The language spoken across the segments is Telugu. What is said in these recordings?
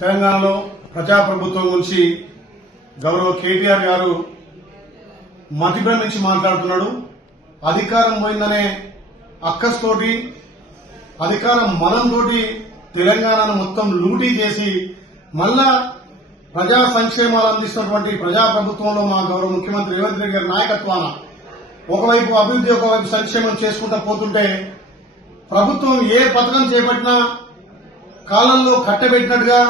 తెలంగాణలో ప్రజాప్రభుత్వం గురించి గౌరవ కేటీఆర్ గారు మతిభ్రమించి మాట్లాడుతున్నాడు. అధికారం పోయిందనే అక్కస్తోటి అధికారం మనంతోటి తెలంగాణను మొత్తం లూటీ చేసి మళ్ళా ప్రజా సంక్షేమాలు అందిస్తున్నటువంటి ప్రజాప్రభుత్వంలో మా గౌరవ ముఖ్యమంత్రి రేవంత్ రెడ్డి గారి నాయకత్వాన ఒకవైపు అభివృద్ధి ఒకవైపు సంక్షేమం చేసుకుంటూ పోతుంటే ప్రభుత్వం ఏ పథకం చేపట్టినా కాలంలో కట్టబెట్టినట్టుగా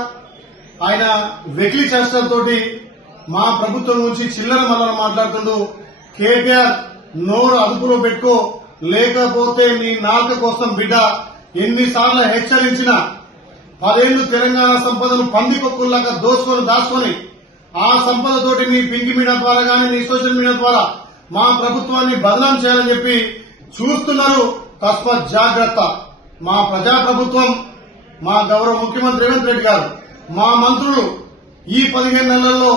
ఆయన వెకిలి తోటి మా ప్రభుత్వం నుంచి చిల్లర మల్లర మాట్లాడుతుండు. కేటీఆర్ నోరు అదుపులో పెట్టుకో. లేకపోతే నీ నాలుక కోసం బిడ్డ ఎన్నిసార్లు హెచ్చరించినా పదేళ్ళు తెలంగాణ సంపదను పందికొక్కుల్లాగా దోచుకొని దాచుకొని ఆ సంపదతోటి నీ పింకి మీడియా ద్వారా కానీ మీ సోషల్ మీడియా ద్వారా మా ప్రభుత్వాన్ని బదనాం చేయాలని చెప్పి చూస్తున్నారు. తస్మత్ జాగ్రత్త. మా ప్రజా ప్రభుత్వం మా గౌరవ ముఖ్యమంత్రి రేవంత్ రెడ్డి గారు. మా మంత్రులు ఈ పదిహేను నెలల్లో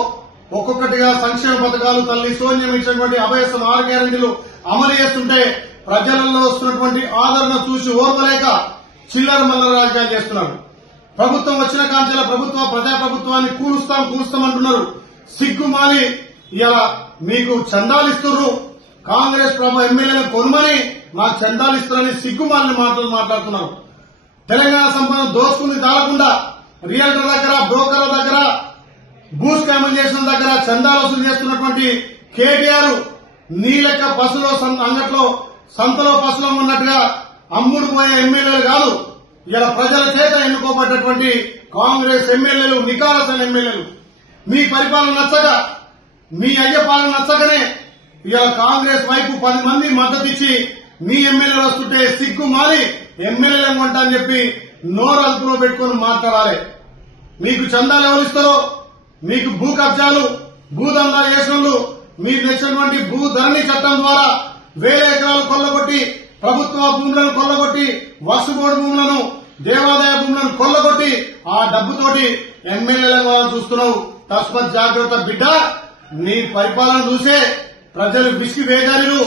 ఒక్కొక్కటిగా సంక్షేమ పథకాలు తల్లి సోన్యం ఇచ్చినటువంటి అభయసం ఆరు గ్యారంటీలు అమలు చేస్తుంటే ప్రజలలో వస్తున్నటువంటి ఆదరణ చూసి ఓర్వలేక చిల్లర మల్ల రాజకీయాలు చేస్తున్నారు. ప్రభుత్వం వచ్చిన కాంచెల ప్రభుత్వ ప్రజా ప్రభుత్వాన్ని కూలుస్తాం కూలుస్తాం అంటున్నారు సిగ్గుమాలి ఇలా మీకు చందాలు ఇస్తున్నారు కాంగ్రెస్ ప్రభు ఎమ్మెల్యేలను కొనుమని మాకు చందాలు ఇస్తారని సిగ్గుమాలిన మాటలు మాట్లాడుతున్నారు. తెలంగాణ సంపద దోచుకుని తాగకుండా రియల్టర్ దగ్గర బ్రోకర్ల దగ్గర భూస్ స్కాములు దగ్గర చందాలు వసూలు చేస్తున్నటువంటి కేటీఆర్ నీ లెక్క బస్సులో సం- అంగట్లో సంతలో బస్సులో ఉన్నట్టుగా అమ్ముడు పోయే ఎమ్మెల్యేలు కాదు ఇలా ప్రజల చేత ఎన్నుకోబడ్డటువంటి కాంగ్రెస్ ఎమ్మెల్యేలు నికాలసైన ఎమ్మెల్యేలు. మీ పరిపాలన నచ్చక మీ అయ్య పాలన నచ్చకనే ఇలా కాంగ్రెస్ వైపు పది మంది మద్దతు ఇచ్చి మీ ఎమ్మెల్యేలు వస్తుంటే సిగ్గు మారి ఎమ్మెల్యేలు కొంటా అని చెప్పి నోరు అదుపులో పెట్టుకుని మాట్లాడాలి. మీకు చందాలు ఎవరు ఇస్తారో మీకు భూ కబ్జాలు భూదందా చేసినోళ్ళు మీరు తెచ్చినటువంటి భూ ధరణి చట్టం ద్వారా వేల ఎకరాలు కొల్లగొట్టి ప్రభుత్వ భూములను కొల్లగొట్టి వసుబోర్డు భూములను దేవాదాయ భూములను కొల్లగొట్టి ఆ డబ్బుతోటి ఎమ్మెల్యేలను చూస్తున్నావు తస్మత్ జాగ్రత్త బిడ్డ నీ పరిపాలన చూసే ప్రజలు విసిగి వేదాలు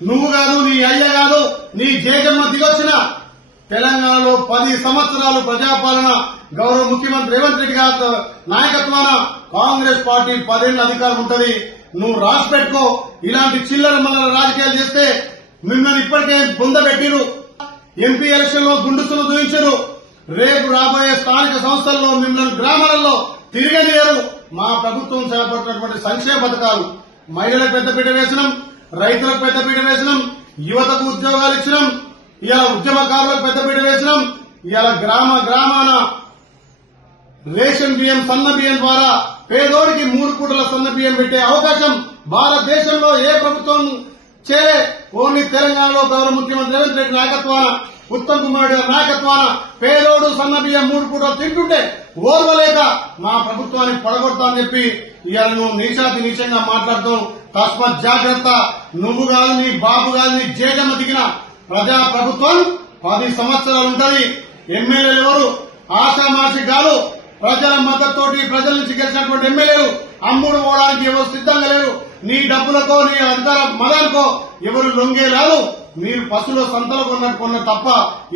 నువ్వు కాదు నీ అయ్య కాదు నీ జేజమ్మ దిగొచ్చిన తెలంగాణలో పది సంవత్సరాలు ప్రజాపాలన గౌరవ ముఖ్యమంత్రి రేవంత్ రెడ్డి గారి నాయకత్వాన కాంగ్రెస్ పార్టీ పదేళ్ళ అధికారం ఉంటది. నువ్వు రాసి పెట్టుకో ఇలాంటి చిల్లర మన రాజకీయాలు చేస్తే మిమ్మల్ని ఇప్పటికే బొందబెట్టిరు ఎంపీ ఎలక్షన్లో గుండుసులు దూయించరు. రేపు రాబోయే స్థానిక సంస్థల్లో మిమ్మల్ని గ్రామాలలో తిరగనియరు. మా ప్రభుత్వం చేపట్టినటువంటి సంక్షేమ పథకాలు. మహిళలకు పెద్దపీట వేసినాం రైతులకు పెద్దపీట వేసినాం యువతకు ఉద్యోగాలు ఇచ్చినాం. ఇలా ఉద్యమకారులకు పెద్దపీట వేసినాం. ఇవాళ గ్రామ గ్రామాన రేషన్ బియ్యం సన్న బియ్యం ద్వారా పేదోడికి మూడు పూటల సన్న బియ్యం పెట్టే అవకాశం భారతదేశంలో ఏ ప్రభుత్వం చేరే ఓన్లీ తెలంగాణలో గౌరవ ముఖ్యమంత్రి రేవంత్ రెడ్డి నాయకత్వాన ఉత్తమ్ కుమార్ గారి నాయకత్వాన పేదోడు సన్న బియ్యం మూడు పూటలు తింటుంటే ఓర్వలేక మా ప్రభుత్వాన్ని పడగొడతామని చెప్పి ఇవాళ నువ్వు నీచాతి నీచంగా మాట్లాడతాం తస్మత్ జాగ్రత్త. నువ్వు కాదు నీ బాబు కాదు నీ జేజమ్మ దిగిన ప్రజా ప్రభుత్వం పది సంవత్సరాలు ఉంటది. ఎమ్మెల్యేలు ఎవరు? ఆశామాషి కాదు ప్రజల మద్దతుతోటి ప్రజల నుంచి గెలిచినటువంటి ఎమ్మెల్యేలు అమ్ముడు పోవడానికి ఎవరు సిద్ధంగా లేరు. నీ డబ్బులకో నీ అధికార మదానికో ఎవరు లొంగే రాదు మీరు పశువుల సంతలు కొన్నట్టుకున్న తప్ప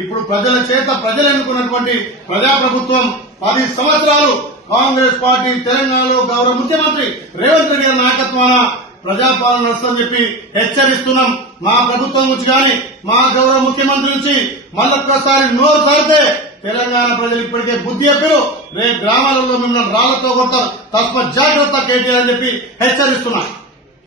ఇప్పుడు ప్రజల చేత ప్రజలు ఎన్నుకున్నటువంటి ప్రజాప్రభుత్వం పది సంవత్సరాలు కాంగ్రెస్ పార్టీ తెలంగాణలో గౌరవ ముఖ్యమంత్రి రేవంత్ రెడ్డి గారి నాయకత్వాన ప్రజాపాలన నష్టం చెప్పి హెచ్చరిస్తున్నాం. మా ప్రభుత్వం నుంచి కానీ మా గౌరవ ముఖ్యమంత్రి నుంచి మళ్ళొక్కసారి నోరు సారితే తెలంగాణ ప్రజలు ఇప్పటికే బుద్ధి చెప్పారు. రేపు గ్రామాలలో మిమ్మల్ని రాళ్ళతో కొడతారు. తస్మ జాగ్రత్త కేటీఆర్ అని చెప్పి హెచ్చరిస్తున్నారు